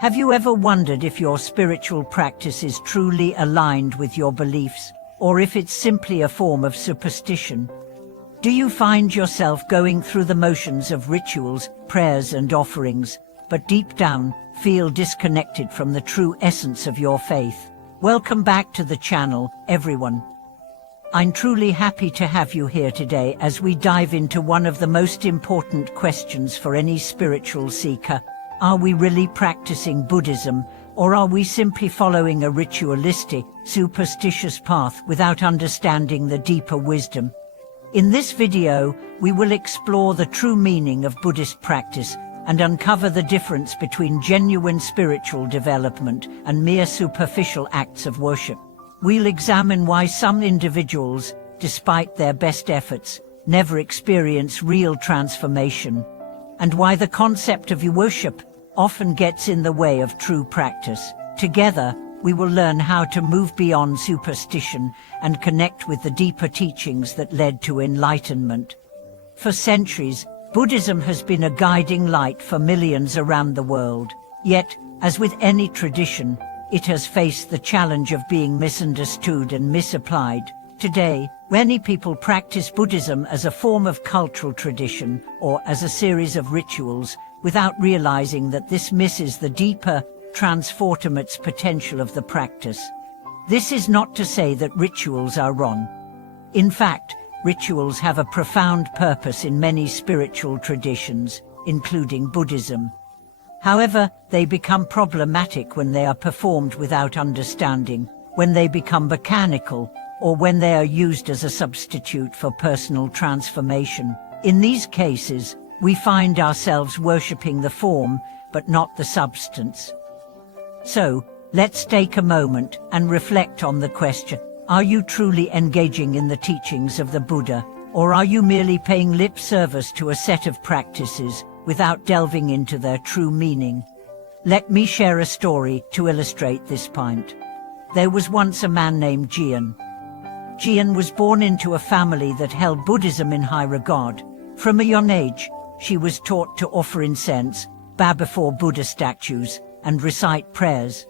Have you ever wondered if your spiritual practice is truly aligned with your beliefs, or if it's simply a form of superstition? Do you find yourself going through the motions of rituals, prayers and offerings, but deep down, feel disconnected from the true essence of your faith? Welcome back to the channel, everyone. I'm truly happy to have you here today as we dive into one of the most important questions for any spiritual seeker. Are we really practicing Buddhism, or are we simply following a ritualistic, superstitious path without understanding the deeper wisdom? In this video, we will explore the true meaning of Buddhist practice and uncover the difference between genuine spiritual development and mere superficial acts of worship. We'll examine why some individuals, despite their best efforts, never experience real transformation, and why the concept of worship often gets in the way of true practice. Together, we will learn how to move beyond superstition and connect with the deeper teachings that led to enlightenment. For centuries, Buddhism has been a guiding light for millions around the world. Yet, as with any tradition, it has faced the challenge of being misunderstood and misapplied. Today, many people practice Buddhism as a form of cultural tradition or as a series of rituals, without realizing that this misses the deeper, transformative potential of the practice. This is not to say that rituals are wrong. In fact, rituals have a profound purpose in many spiritual traditions, including Buddhism. However, they become problematic when they are performed without understanding, when they become mechanical, or when they are used as a substitute for personal transformation. In these cases, we find ourselves worshipping the form, but not the substance. So, let's take a moment and reflect on the question: are you truly engaging in the teachings of the Buddha, or are you merely paying lip service to a set of practices without delving into their true meaning? Let me share a story to illustrate this point. There was once a man named Jian. Jian was born into a family that held Buddhism in high regard. From a young age, she was taught to offer incense, bow before Buddha statues, and recite prayers.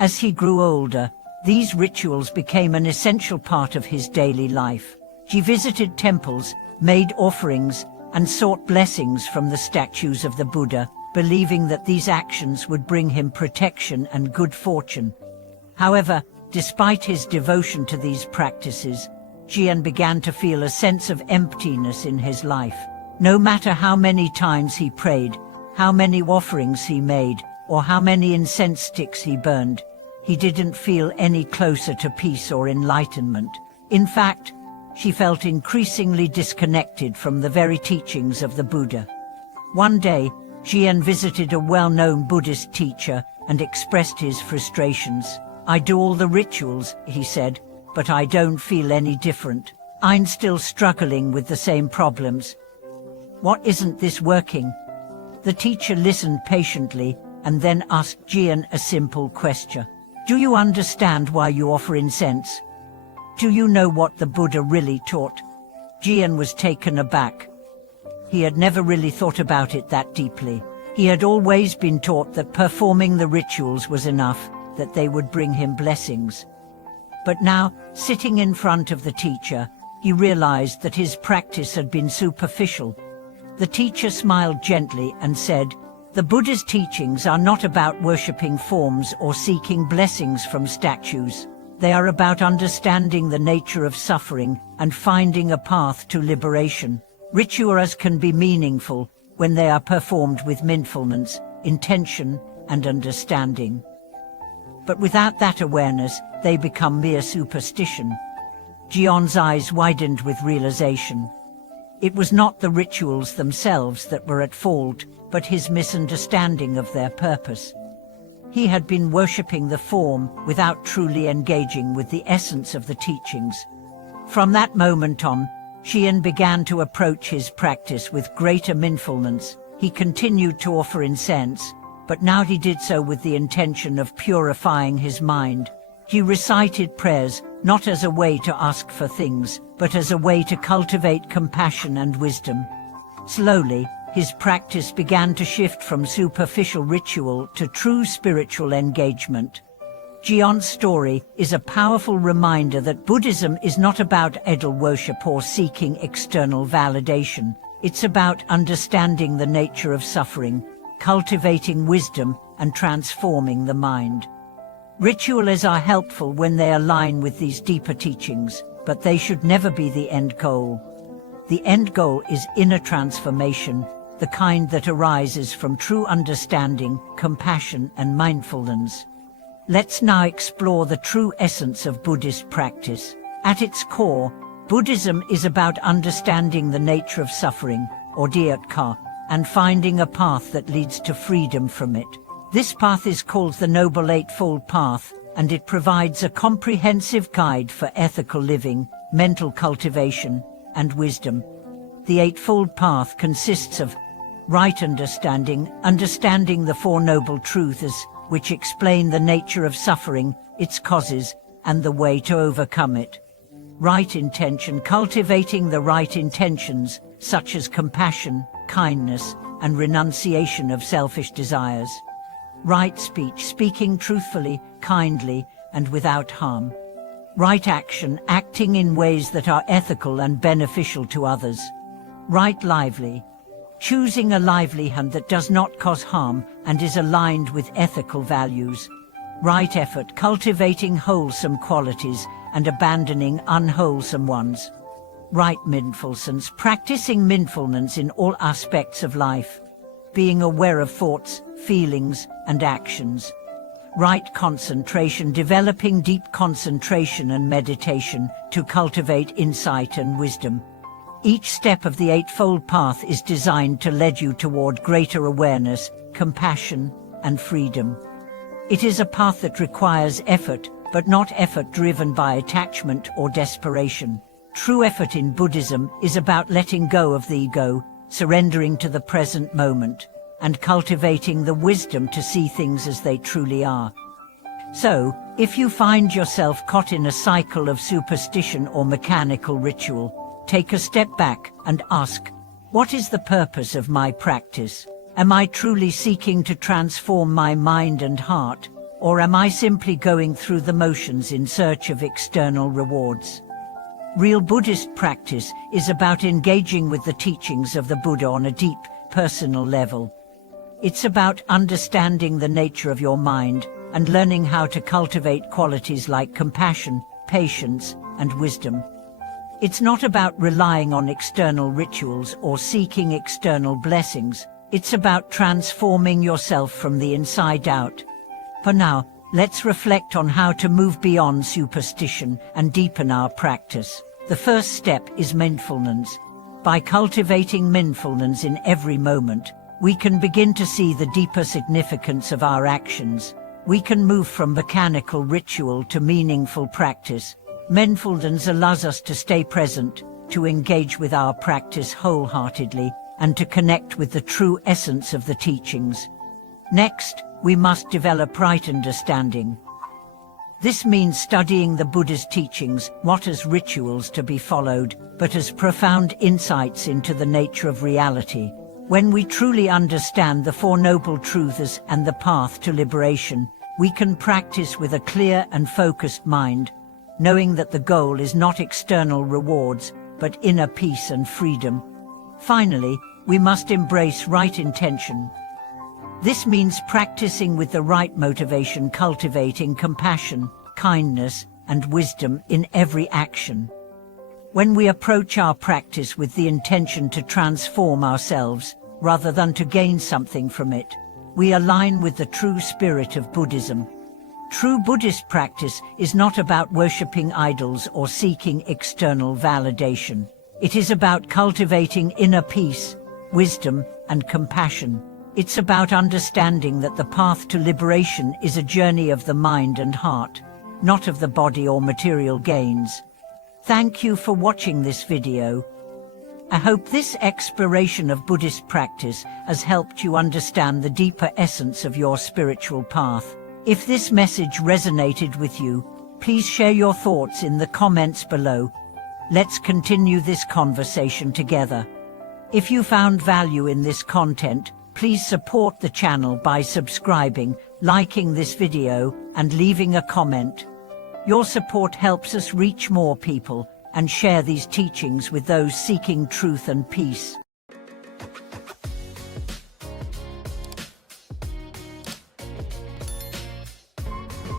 As he grew older, these rituals became an essential part of his daily life. He visited temples, made offerings, and sought blessings from the statues of the Buddha, believing that these actions would bring him protection and good fortune. However, despite his devotion to these practices, Jian began to feel a sense of emptiness in his life. No matter how many times he prayed, how many offerings he made, or how many incense sticks he burned, he didn't feel any closer to peace or enlightenment. In fact, she felt increasingly disconnected from the very teachings of the Buddha. One day, Jian visited a well-known Buddhist teacher and expressed his frustrations. "I do all the rituals," he said, "but I don't feel any different. I'm still struggling with the same problems. What isn't this working?" The teacher listened patiently and then asked Jian a simple question. "Do you understand why you offer incense? Do you know what the Buddha really taught?" Jian was taken aback. He had never really thought about it that deeply. He had always been taught that performing the rituals was enough, that they would bring him blessings. But now, sitting in front of the teacher, he realized that his practice had been superficial. The teacher smiled gently and said, "The Buddha's teachings are not about worshipping forms or seeking blessings from statues. They are about understanding the nature of suffering and finding a path to liberation. Rituals can be meaningful when they are performed with mindfulness, intention, and understanding. But without that awareness, they become mere superstition." Jian's eyes widened with realization. It was not the rituals themselves that were at fault, but his misunderstanding of their purpose. He had been worshipping the form without truly engaging with the essence of the teachings. From that moment on, Jian began to approach his practice with greater mindfulness. He continued to offer incense, but now he did so with the intention of purifying his mind. He recited prayers not as a way to ask for things, but as a way to cultivate compassion and wisdom. Slowly, his practice began to shift from superficial ritual to true spiritual engagement. Jian's story is a powerful reminder that Buddhism is not about idol worship or seeking external validation. It's about understanding the nature of suffering, cultivating wisdom, and transforming the mind. Rituals are helpful when they align with these deeper teachings, but they should never be the end goal. The end goal is inner transformation, the kind that arises from true understanding, compassion, and mindfulness. Let's now explore the true essence of Buddhist practice. At its core, Buddhism is about understanding the nature of suffering, or dukkha, and finding a path that leads to freedom from it. This path is called the Noble Eightfold Path, and it provides a comprehensive guide for ethical living, mental cultivation, and wisdom. The Eightfold Path consists of right understanding, understanding the Four Noble Truths, which explain the nature of suffering, its causes, and the way to overcome it. Right intention, cultivating the right intentions, such as compassion, kindness, and renunciation of selfish desires. Right speech, speaking truthfully, kindly, and without harm. Right action, acting in ways that are ethical and beneficial to others. Right lively, choosing a livelihood that does not cause harm and is aligned with ethical values. Right effort, cultivating wholesome qualities and abandoning unwholesome ones. Right mindfulness, practicing mindfulness in all aspects of life, being aware of thoughts, feelings, and actions. Right concentration, developing deep concentration and meditation to cultivate insight and wisdom. Each step of the Eightfold Path is designed to lead you toward greater awareness, compassion, and freedom. It is a path that requires effort, but not effort driven by attachment or desperation. True effort in Buddhism is about letting go of the ego, surrendering to the present moment, and cultivating the wisdom to see things as they truly are. So, if you find yourself caught in a cycle of superstition or mechanical ritual, take a step back and ask, what is the purpose of my practice? Am I truly seeking to transform my mind and heart, or am I simply going through the motions in search of external rewards? Real Buddhist practice is about engaging with the teachings of the Buddha on a deep, personal level. It's about understanding the nature of your mind and learning how to cultivate qualities like compassion, patience, and wisdom. It's not about relying on external rituals or seeking external blessings. It's about transforming yourself from the inside out. For now, let's reflect on how to move beyond superstition and deepen our practice. The first step is mindfulness. By cultivating mindfulness in every moment, we can begin to see the deeper significance of our actions. We can move from mechanical ritual to meaningful practice. Mindfulness allows us to stay present, to engage with our practice wholeheartedly, and to connect with the true essence of the teachings. Next, we must develop right understanding. This means studying the Buddha's teachings, not as rituals to be followed, but as profound insights into the nature of reality. When we truly understand the Four Noble Truths and the path to liberation, we can practice with a clear and focused mind, knowing that the goal is not external rewards, but inner peace and freedom. Finally, we must embrace right intention. This means practicing with the right motivation, cultivating compassion, kindness, and wisdom in every action. When we approach our practice with the intention to transform ourselves, rather than to gain something from it, we align with the true spirit of Buddhism. True Buddhist practice is not about worshipping idols or seeking external validation. It is about cultivating inner peace, wisdom, and compassion. It's about understanding that the path to liberation is a journey of the mind and heart, not of the body or material gains. Thank you for watching this video. I hope this exploration of Buddhist practice has helped you understand the deeper essence of your spiritual path. If this message resonated with you, please share your thoughts in the comments below. Let's continue this conversation together. If you found value in this content, please support the channel by subscribing, liking this video, and leaving a comment. Your support helps us reach more people and share these teachings with those seeking truth and peace.